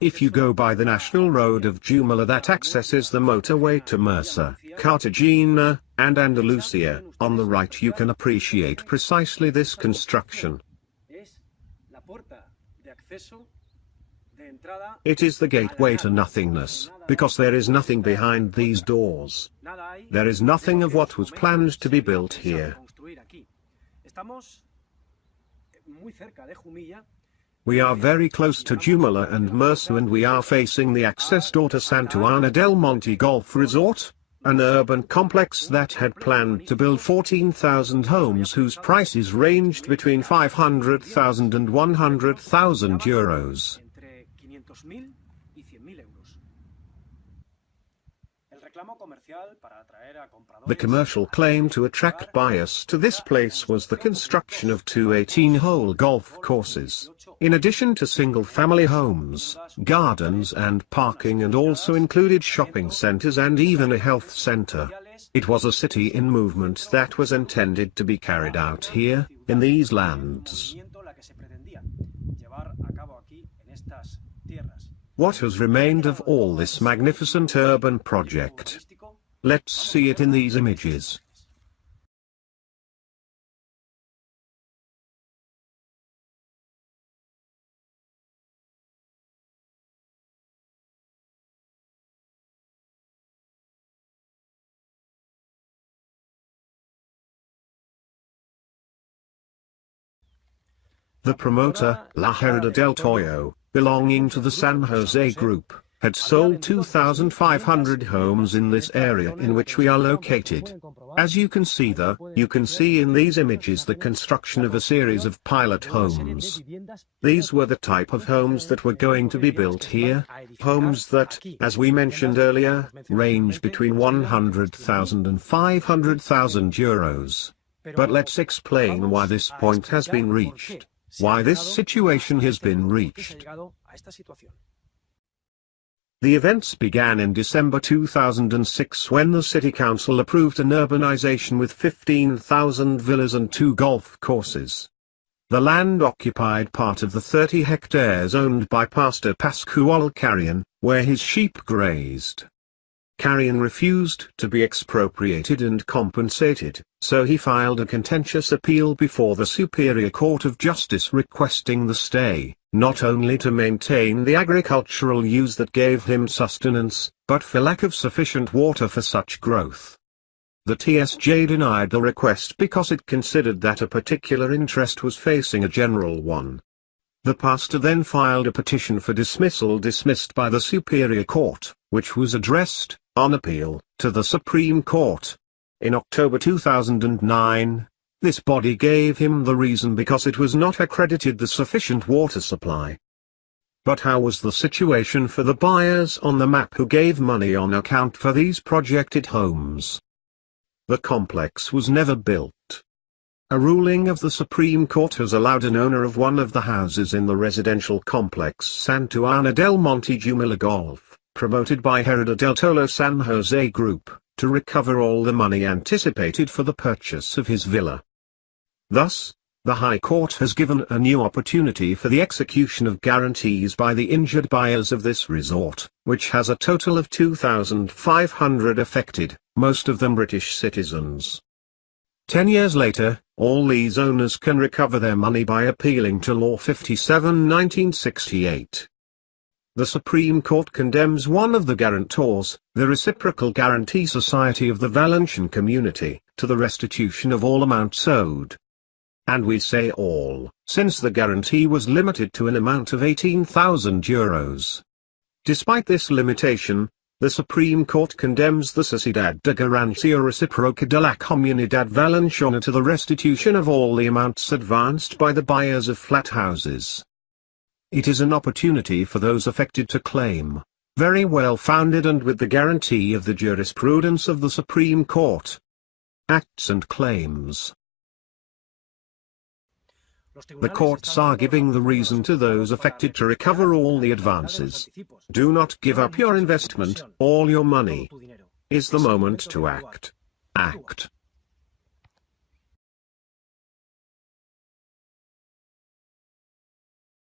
If you go by the national road of Jumilla that accesses the motorway to Murcia, Cartagena, and Andalusia, on the right you can appreciate precisely this construction. It is the gateway to nothingness, because there is nothing behind these doors. There is nothing of what was planned to be built here. We are very close to Jumilla and Murcia, and we are facing the access door to Santana del Monte Golf Resort, an urban complex that had planned to build 14,000 homes whose prices ranged between 500,000 and 100,000 euros. The commercial claim to attract buyers to this place was the construction of two 18-hole golf courses, in addition to single-family homes, gardens and parking, and also included shopping centers and even a health center. It was a city in movement that was intended to be carried out here, in these lands. What has remained of all this magnificent urban project? Let's see it in these images. The promoter, La Herida del Toyo, belonging to the San Jose Group, had sold 2,500 homes in this area in which we are located. As you can see in these images the construction of a series of pilot homes. These were the type of homes that were going to be built here, homes that, as we mentioned earlier, range between 100,000 and 500,000 euros. But let's explain why this point has been reached. Why this situation has been reached. The events began in December 2006 when the City Council approved an urbanization with 15,000 villas and 2 golf courses. The land occupied part of the 30 hectares owned by Pastor Pascual Carrion, where his sheep grazed. Carrion refused to be expropriated and compensated, so he filed a contentious appeal before the Superior Court of Justice requesting the stay, not only to maintain the agricultural use that gave him sustenance, but for lack of sufficient water for such growth. The TSJ denied the request because it considered that a particular interest was facing a general one. The pastor then filed a petition for dismissal dismissed by the Superior Court, which was addressed, on appeal, to the Supreme Court. In October 2009, this body gave him the reason because it was not accredited the sufficient water supply. But how was the situation for the buyers on the map who gave money on account for these projected homes? The complex was never built. A ruling of the Supreme Court has allowed an owner of one of the houses in the residential complex Santana del Monte Jumilla Golf, promoted by Herida del Tolo San Jose Group, to recover all the money anticipated for the purchase of his villa. Thus, the High Court has given a new opportunity for the execution of guarantees by the injured buyers of this resort, which has a total of 2,500 affected, most of them British citizens. 10 years later, all these owners can recover their money by appealing to Law 57/1968. The Supreme Court condemns one of the guarantors, the Reciprocal Guarantee Society of the Valencian Community, to the restitution of all amounts owed. And we say all, since the guarantee was limited to an amount of 18,000 euros. Despite this limitation, the Supreme Court condemns the Sociedad de Garantía Recíproca de la Comunidad Valenciana to the restitution of all the amounts advanced by the buyers of flat houses. It is an opportunity for those affected to claim, very well founded and with the guarantee of the jurisprudence of the Supreme Court. Acts and claims. The courts are giving the reason to those affected to recover all the advances. Do not give up your investment, all your money. Is the moment to act. Act.